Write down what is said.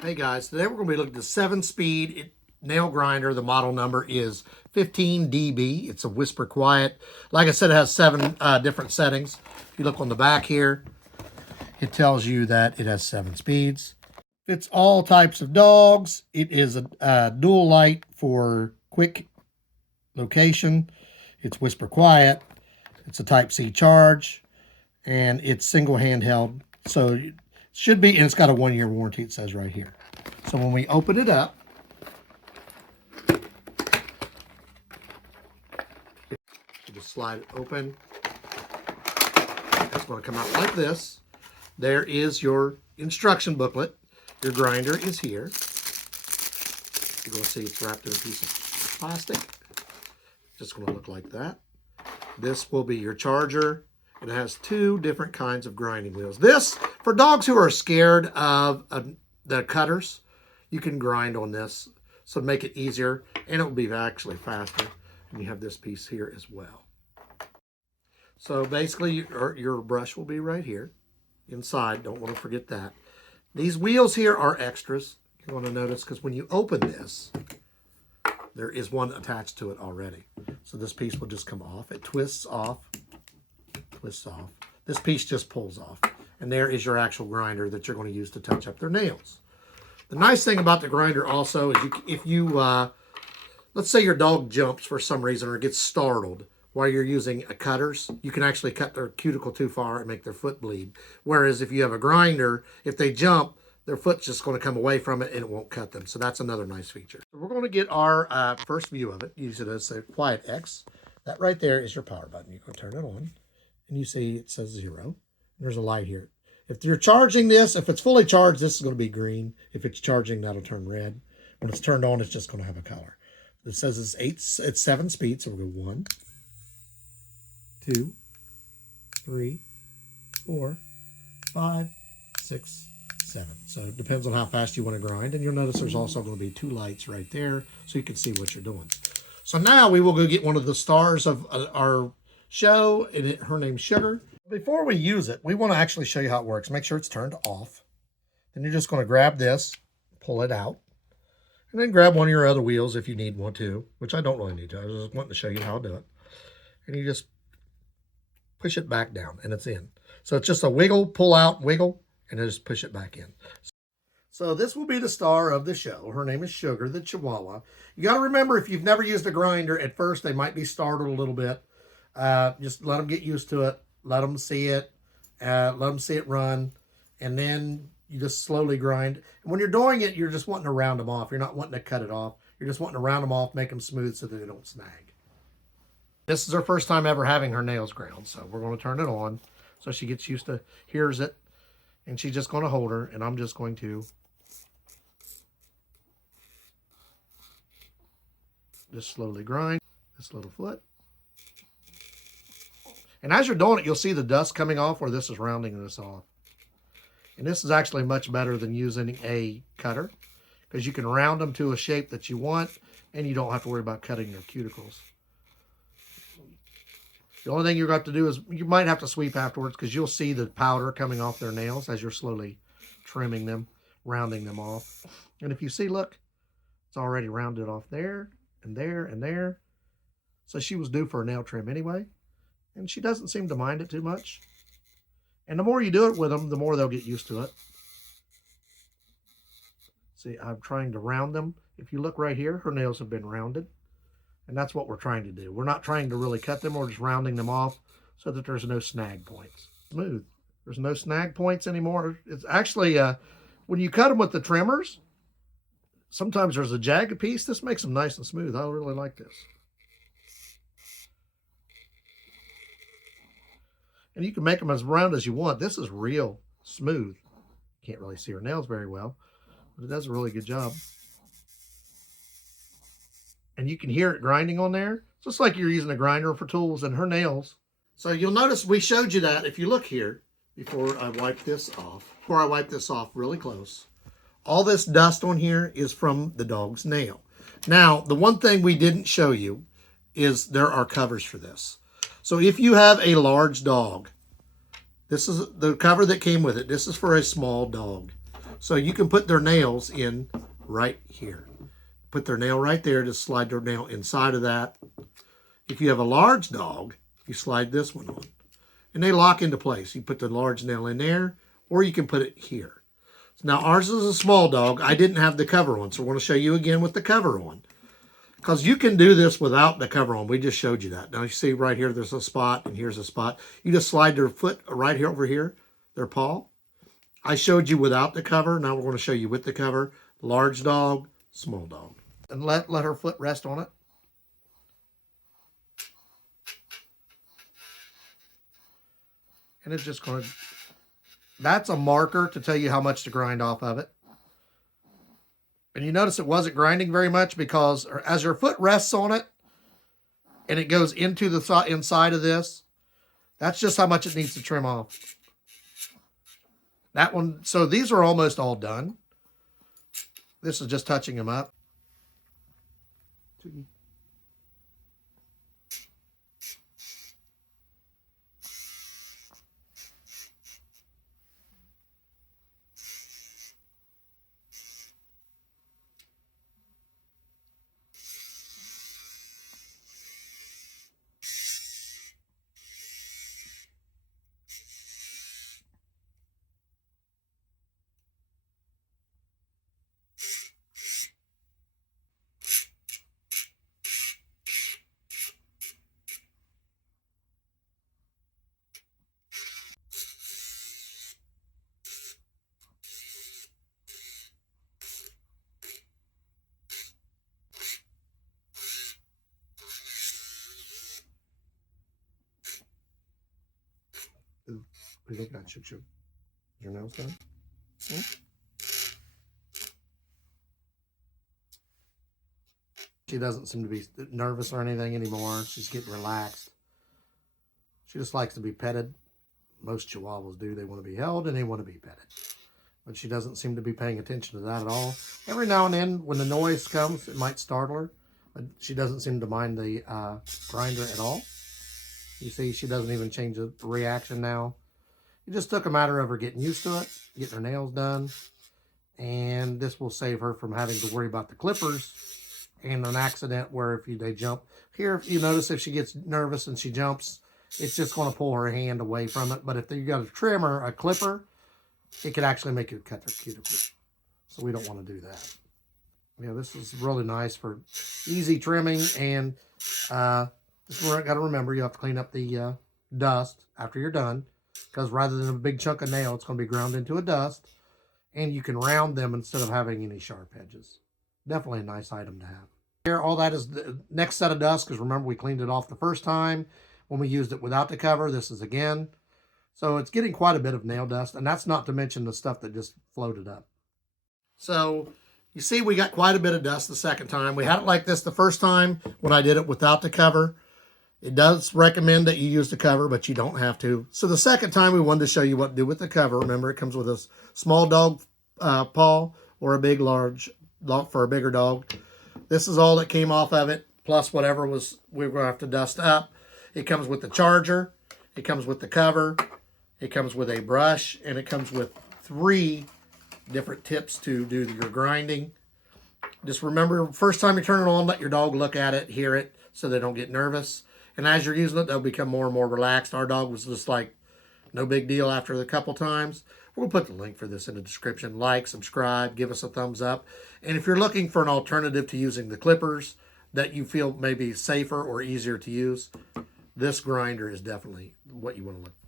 Hey guys, today we're going to be looking at the 7-speed nail grinder. The model number is 15DB. It's a whisper quiet. Like I said, it has 7 different settings. If you look on the back here, it tells you that it has 7 speeds. Fits all types of dogs. It is a dual light for quick location. It's whisper quiet. It's a Type-C charge, and it's single handheld. So it should be, and it's got a 1-year warranty, it says right here. So when we open it up, you just slide it open. It's going to come out like this. There is your instruction booklet. Your grinder is here. You're going to see it's wrapped in a piece of plastic. Just going to look like that. This will be your charger. It has 2 different kinds of grinding wheels. This, for dogs who are scared of the cutters, you can grind on this. So make it easier, and it will be actually faster. And you have this piece here as well. So basically, your brush will be right here inside. Don't want to forget that. These wheels here are extras. You want to notice, because when you open this, there is one attached to it already. So this piece will just come off. It twists off. Twists off. This piece just pulls off. And there is your actual grinder that you're going to use to touch up their nails. The nice thing about the grinder also is if you let's say your dog jumps for some reason or gets startled while you're using cutters, you can actually cut their cuticle too far and make their foot bleed. Whereas if you have a grinder, if they jump, their foot's just going to come away from it and it won't cut them. So that's another nice feature. So we're going to get our first view of it. Use it as a quiet X. That right there is your power button. You can turn it on and you see it says 0. There's a light here. If you're charging this, if it's fully charged, this is going to be green. If it's charging, that'll turn red. When it's turned on, it's just going to have a color. It says it's 7 speeds. So we'll go 1, 2, 3, 4, 5, 6, 7. So it depends on how fast you want to grind. And you'll notice there's also going to be 2 lights right there so you can see what you're doing. So now we will go get one of the stars of our show, and her name's Sugar. Before we use it, we want to actually show you how it works. Make sure it's turned off. Then you're just going to grab this, pull it out, and then grab one of your other wheels if you need one to, which I don't really need to. I was just wanting to show you how to do it. And you just push it back down, and it's in. So it's just a wiggle, pull out, wiggle, and then just push it back in. So this will be the star of the show. Her name is Sugar, the Chihuahua. You got to remember, if you've never used a grinder, at first they might be startled a little bit. Just let them get used to it. Let them see it. Let them see it run. And then you just slowly grind. And when you're doing it, you're just wanting to round them off. You're not wanting to cut it off. You're just wanting to round them off, make them smooth so that they don't snag. This is her first time ever having her nails ground. So we're going to turn it on so she gets used to, hears it. And she's just going to hold her. And I'm just going to just slowly grind this little foot. And as you're doing it, you'll see the dust coming off where this is rounding this off. And this is actually much better than using a cutter, because you can round them to a shape that you want, and you don't have to worry about cutting their cuticles. The only thing you're going to have to do is you might have to sweep afterwards, because you'll see the powder coming off their nails as you're slowly trimming them, rounding them off. And if you see, look, it's already rounded off there and there and there. So she was due for a nail trim anyway. And she doesn't seem to mind it too much. And the more you do it with them, the more they'll get used to it. See, I'm trying to round them. If you look right here, her nails have been rounded. And that's what we're trying to do. We're not trying to really cut them. We're just rounding them off so that there's no snag points. Smooth. There's no snag points anymore. It's actually, when you cut them with the trimmers, sometimes there's a jagged piece. This makes them nice and smooth. I really like this. And you can make them as round as you want. This is real smooth. Can't really see her nails very well, but it does a really good job. And you can hear it grinding on there, just like you're using a grinder for tools. And her nails. So you'll notice we showed you that. If you look here, before I wipe this off really close, all this dust on here is from the dog's nail. Now, the one thing we didn't show you is there are covers for this. So if you have a large dog, this is the cover that came with it. This is for a small dog. So you can put their nails in right here. Put their nail right there, just slide their nail inside of that. If you have a large dog, you slide this one on. And they lock into place. You put the large nail in there, or you can put it here. Now ours is a small dog. I didn't have the cover on, so I want to show you again with the cover on. Because you can do this without the cover on. We just showed you that. Now you see right here, there's a spot, and here's a spot. You just slide their foot right here over here, their paw. I showed you without the cover. Now we're going to show you with the cover. Large dog, small dog. And let her foot rest on it. And it's just going to... That's a marker to tell you how much to grind off of it. And you notice it wasn't grinding very much because as your foot rests on it and it goes into the inside of this, that's just how much it needs to trim off. That one, so these are almost all done. This is just touching them up. What do you think? Is your nails done? Hmm? She doesn't seem to be nervous or anything anymore. She's getting relaxed. She just likes to be petted. Most Chihuahuas do. They want to be held and they want to be petted. But she doesn't seem to be paying attention to that at all. Every now and then when the noise comes, it might startle her. But she doesn't seem to mind the grinder at all. You see, she doesn't even change the reaction now. It just took a matter of her getting used to it, getting her nails done. And this will save her from having to worry about the clippers and an accident where if they jump. Here, if you notice, if she gets nervous and she jumps, it's just going to pull her hand away from it. But if you got a trimmer, a clipper, it could actually make you cut their cuticles. So we don't want to do that. Yeah, this is really nice for easy trimming. And just got to remember, you have to clean up the dust after you're done. Because rather than a big chunk of nail, it's going to be ground into a dust. And you can round them instead of having any sharp edges. Definitely a nice item to have. Here, all that is the next set of dust, because remember we cleaned it off the first time when we used it without the cover. This is again. So it's getting quite a bit of nail dust, and that's not to mention the stuff that just floated up. So you see we got quite a bit of dust the second time. We had it like this the first time when I did it without the cover. It does recommend that you use the cover, but you don't have to. So the second time we wanted to show you what to do with the cover. Remember, it comes with a small dog paw or a big, large dog for a bigger dog. This is all that came off of it, plus whatever we were going to have to dust up. It comes with the charger. It comes with the cover. It comes with a brush, and it comes with 3 different tips to do your grinding. Just remember, first time you turn it on, let your dog look at it, hear it, so they don't get nervous. And as you're using it, they'll become more and more relaxed. Our dog was just like, no big deal after a couple times. We'll put the link for this in the description. Like, subscribe, give us a thumbs up. And if you're looking for an alternative to using the clippers that you feel may be safer or easier to use, this grinder is definitely what you want to look for.